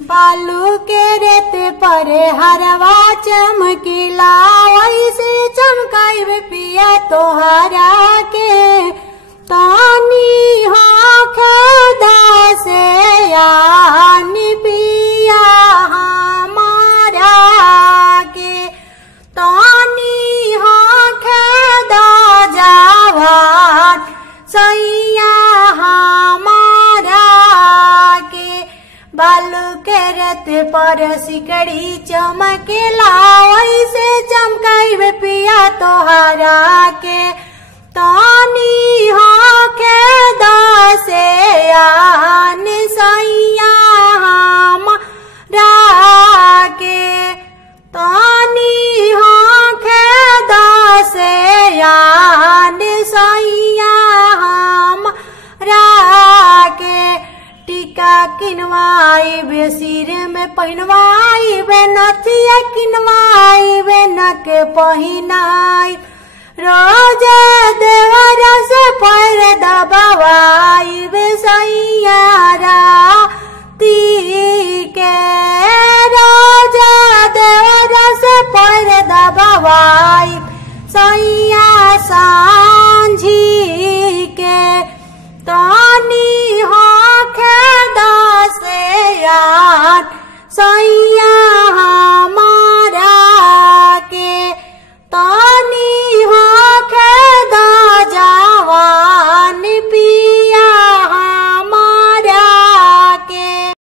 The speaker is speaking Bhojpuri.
बालू के रेत पर हरवा चमकीला, वैसे चमकाई पिया तोहरा के। तानी खेदा से यानी पिया हमारा के। तानी खेदा जावान सैया हमारा के। बालू के रेत पर सिकड़ी चमकेला, वैसे चमकाई पिया तोहरा के। तानी खेदा से आन सैया हमारा के। तानी खेदा से आन सैया हमारा के। टीका किनवाई बे सिर में पहनवाई बे, नथिया किनवाई बे नक पहिनाई। रोज देवरा से पैर दबावाई बे सैया राती के। रोज देवरा से पैर दबावाई